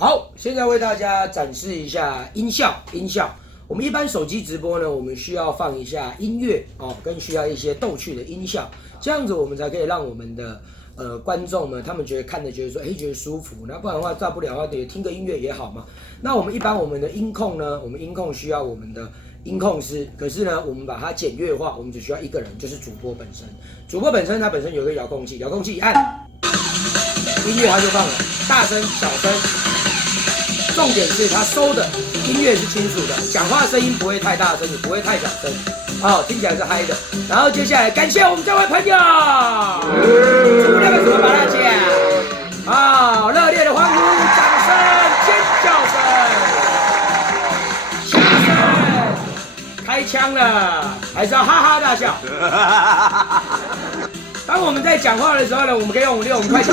好，现在为大家展示一下音效。我们一般手机直播呢，我们需要放一下音乐哦，跟需要一些逗趣的音效，这样子我们才可以让我们的观众们他们觉得说，觉得舒服。那不然的话，大不了的话也听个音乐也好嘛。那我们一般我们的音控呢，我们音控需要我们的音控师，可是呢，我们把它简略化，我们只需要一个人，就是主播本身。主播本身它本身有个遥控器，遥控器一按，音乐它就放了，大声、小声。重点是它收的音乐是清楚的，讲话声音不会太大声，也不会太小声，哦，听起来是嗨的。然后接下来感谢我们这位朋友，祝那个什么巴拉姐，啊，热烈的欢呼、掌声、尖叫声、枪声，开枪了，还是要哈哈大笑。当我们在讲话的时候呢，我们可以用5、6、5块钱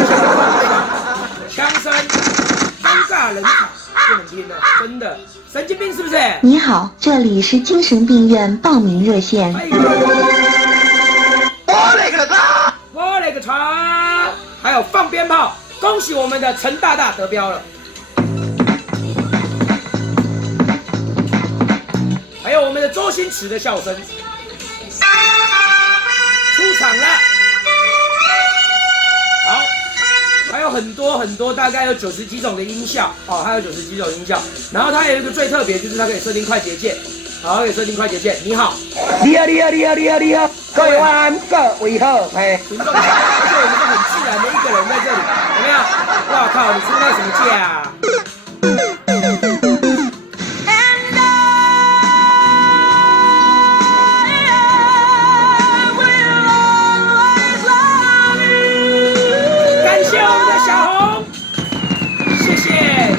枪声，尴尬冷场。不能听了，真的神经病是不是？你好，这里是精神病院报名热线。我勒个擦！还有放鞭炮，恭喜我们的陈大大得标了。还有我们的周星驰的笑声，出场了。好。还有很多，大概有90几种的音效哦，还有90几种音效。然后它有一个最特别，就是它可以设定快捷键，好，可以设定快捷键。你好，你好，各位晚安，各位好，哎，群众好，而且我们是很自然的一个人在这里，有没有？哇靠，你出那什么价啊？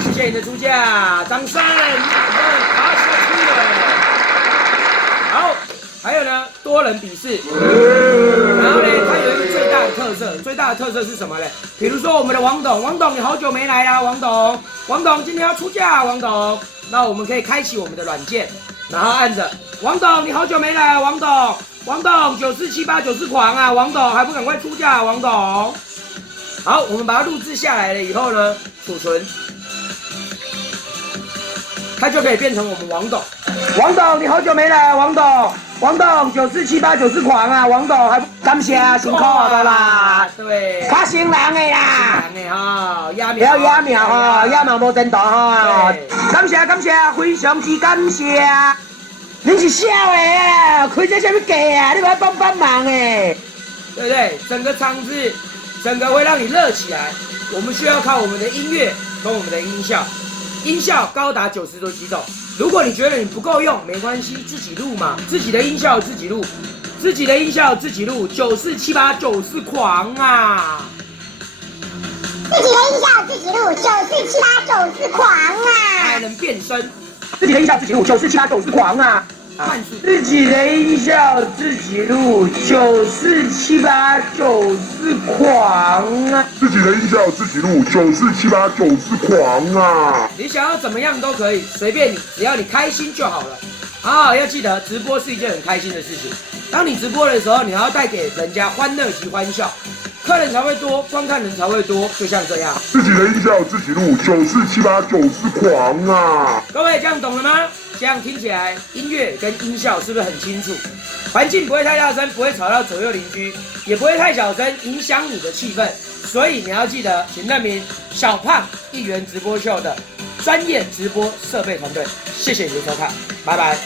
谢谢你的出价，掌声！爬下去了。好，还有呢，多人比试。然后呢，它有一个最大的特色是什么呢？比如说我们的王董，你好久没来啦，王董今天要出价，王董。那我们可以开启我们的软件，然后按着王董，你好久没来啊，王董947894狂啊，王董还不赶快出价，王董。好，我们把它录制下来了以后呢，储存。它就可以变成我们王董，你好久没来啊，王董947894狂啊，王董还不感谢辛苦的啦，对，较新人的啦，新人的哈，不要揠苗哈，揠苗无前途哈，感谢，非常之感谢，你是笑的啊，开这什么价啊，你来帮忙哎，对不对？整个场子，整个会让你热起来，我们需要靠我们的音乐跟我们的音效。音效高达90多几种，如果你觉得你不够用，没关系，自己录嘛，自己的音效自己录，947894狂啊！自己的音效自己录，947894狂啊！还能变声，自己的音效自己录，947894狂啊！自己的音效自己录，947894狂啊！自己的音效自己录，947894狂啊！你想要怎么样都可以，随便你，只要你开心就好了。好，要记得直播是一件很开心的事情。当你直播的时候，你要带给人家欢乐及欢笑，客人才会多，观看人才会多，就像这样。自己的音效自己录，947894狂啊！各位这样懂了吗？这样听起来，音乐跟音效是不是很清楚？环境不会太大声，不会吵到左右邻居，也不会太小声，影响你的气氛。所以你要记得，请认明小胖1元直播秀的专业直播设备团队。谢谢你的收看，拜拜。